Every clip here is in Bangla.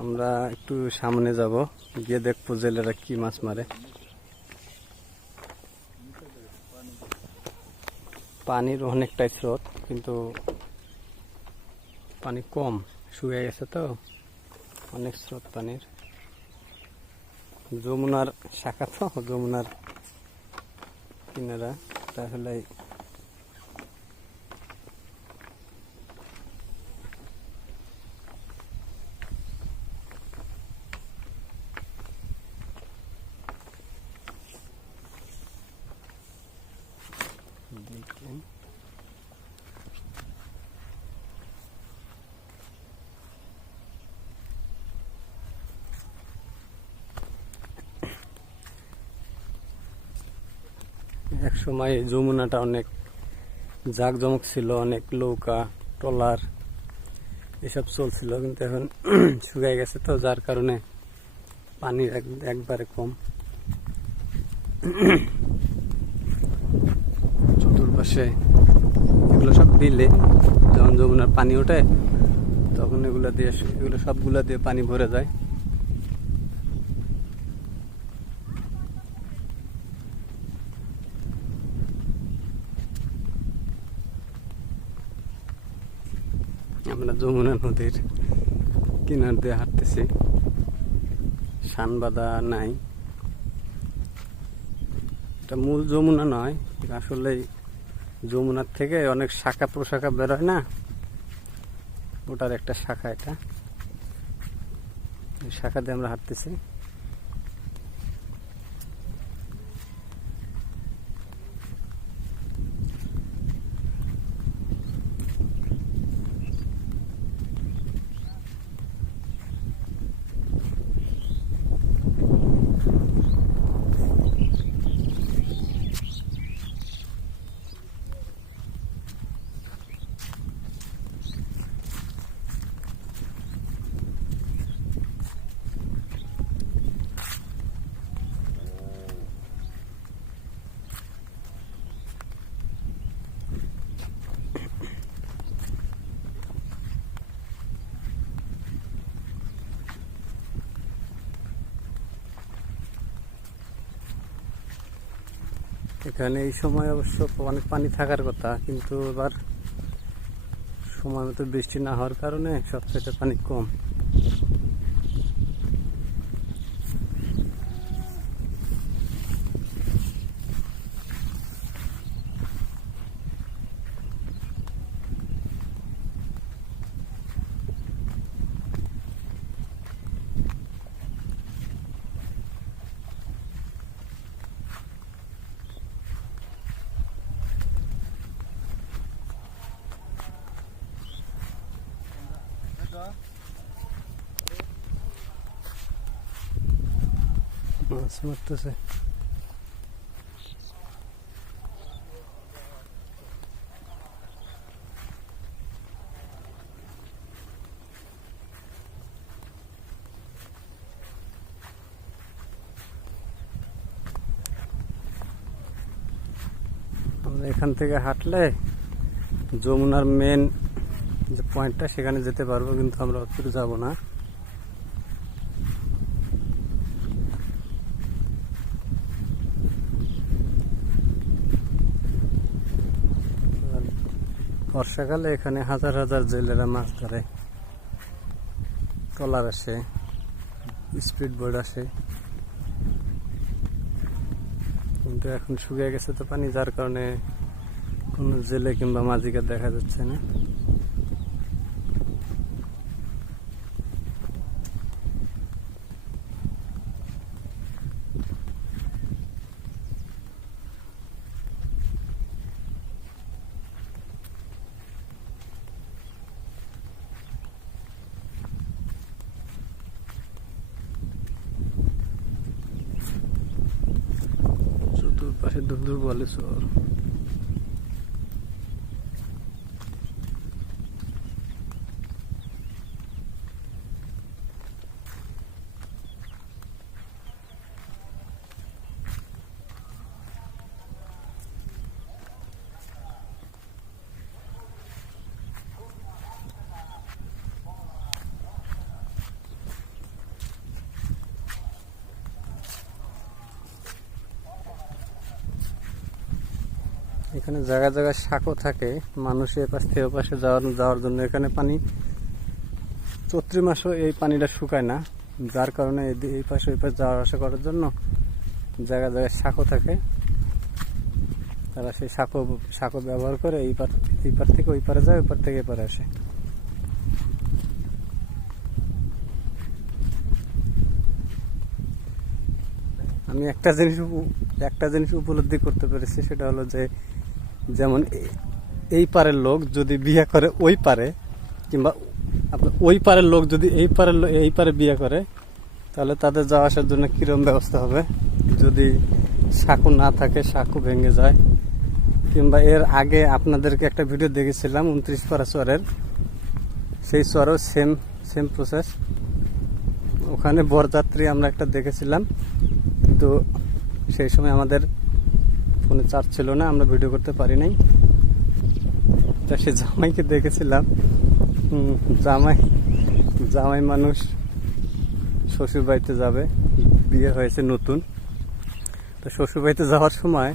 আমরা একটু সামনে যাব, গিয়ে দেখব জেলেরা কি মাছ মারে। পানির অনেকটাই স্রোত, কিন্তু পানি কম, শুয়ে গেছে তো। অনেক স্রোত পানির। যমুনার শাখা তো, যমুনার কিনারা। তাহলে দেখুন এক সময় যমুনাটা অনেক জাঁকজমক ছিল, অনেক নৌকা, ট্রলার, এসব চলছিল, কিন্তু এখন শুকিয়ে গেছে তো, যার কারণে পানি এক- একবারে কম। চতুর্পাশে এগুলো সব বিলে, যখন যমুনার পানি ওঠে, তখন এগুলো দিয়ে এগুলো সবগুলো দিয়ে পানি ভরে যায়। আমরা যমুনা নদীর কিনার দিয়ে হাঁটতেছি। শানবাদা নাই। এটা মূল যমুনা নয় আসলে যমুনার থেকে অনেক শাখা প্রশাখা বেরোয় না? ওটার একটা শাখা এটা। শাখা দিয়ে আমরা হাঁটতেছি। এখানে এই সময় অবশ্য অনেক পানি থাকার কথা, কিন্তু এবার সময় মতো বৃষ্টি না হওয়ার কারণে সবচেয়ে পানি কম। মাছ মারতেছে এখান থেকে হাঁটলে যমুনার মেন যে পয়েন্টটা সেখানে যেতে পারব, কিন্তু আমরা অতটুকু যাব না আর বর্ষাকালে এখানে হাজার হাজার জেলেরা মাছ ধরে। ট্রলার আসে, স্পিড বোর্ড আসে। কিন্তু এখন শুকিয়ে গেছে তো পানি, যার কারণে কোনো জেলে কিংবা মাঝিকে দেখা যাচ্ছে না। চতুর্পাশে দূর দূর বলে চর এখানে জায়গায় জায়গায় শাকও থাকে। মানুষের পাশ থেকে পাশে যাওয়ার যাওয়ার জন্য এখানে পানি। চৈত্রি মাসও এই পানিটা শুকায় না। যার কারণে এই- পাশে ওই পাশে যাওয়া আসা করার জন্য জায়গায় জায়গায় শাকও থাকে। তারা সেই শাকও শাকও ব্যবহার করে এই পার এই পার থেকে ওই পারে যায়, ওই পার থেকে এপারে আসে। আমি একটা জিনিস একটা জিনিস উপলব্ধি করতে পেরেছি, সেটা হলো যে যেমন এই পারের লোক যদি বিয়ে করে ওই পারে, কিংবা আপনার ওই পারের লোক যদি এই পারের এই পারে বিয়ে করে, তাহলে তাদের যাওয়া আসার জন্য কিরম ব্যবস্থা হবে? যদি সাঁকু না থাকে, সাঁকু ভেঙে যায়। কিংবা এর আগে আপনাদেরকে একটা ভিডিও দেখেছিলাম, উনত্রিশ পারা চরের। সেই চরও সেম সেম প্রসেস ওখানে বরযাত্রী আমরা একটা দেখেছিলাম। কিন্তু সেই সময় আমাদের ফোনে চার্জ ছিল না, আমরা ভিডিও করতে পারি নাই। তা সে জামাইকে দেখেছিলাম। জামাই জামাই মানুষ শ্বশুর বাড়িতে যাবে, বিয়ে হয়েছে নতুন। তো শ্বশুর বাড়িতে যাওয়ার সময়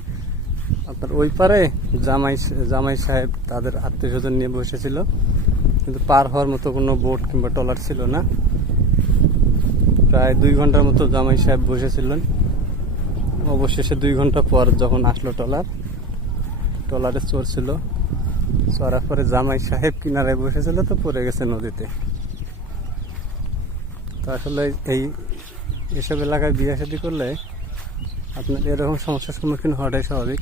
আপনার ওই পারে জামাই জামাই সাহেব তাদের আত্মীয় স্বজন নিয়ে বসেছিল। কিন্তু পার হওয়ার মতো কোনো বোট কিংবা ট্রলার ছিল না। প্রায় দুই ঘণ্টার মতো জামাই সাহেব বসেছিলেন। অবশেষে দুই ঘণ্টা পর যখন আসলো ট্রলার ট্রলারে চোর ছিল। চড়ার পরে জামাই সাহেব কিনারায় বসেছিল তো পড়ে গেছে নদীতে। তো আসলে এই এসব এলাকায় বিয়ে শাদী করলে আপনার এরকম সমস্যার সম্মুখীন হওয়াটাই স্বাভাবিক।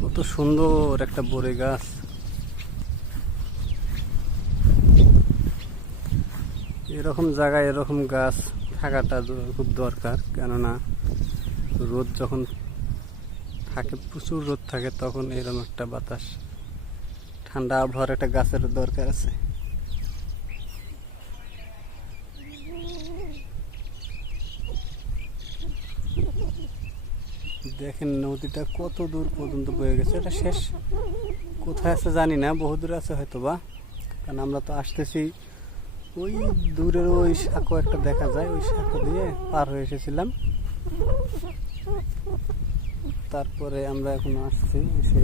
কত সুন্দর একটা বড়ি গাছ। এরকম জায়গায় এরকম গাছ থাকাটা খুব দরকার। কেননা রোদ যখন থাকে, প্রচুর রোদ থাকে, তখন এরকম একটা বাতাস, ঠান্ডা আবহাওয়ার একটা গাছের দরকার আছে। দেখেন, নদীটা কত দূর পর্যন্ত বয়ে গেছে, এটা শেষ। কোথায় আছে জানি না বহু দূরে আছে হয়তো বা কারণ আমরা তো আসতেছি ওই দূরের ওই সাঁকো একটা দেখা যায়, ওই সাঁকো দিয়ে পার হয়ে এসেছিলাম। তারপরে আমরা এখন আসছি, এসে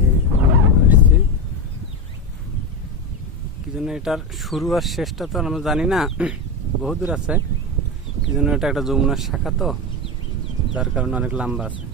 আসছি। কি জন্য এটার শুরু আর শেষটা তো আমরা জানি না বহু দূর আছে। কি জন্য এটা একটা যমুনার শাখা তো, যার কারণে অনেক লম্বা আছে।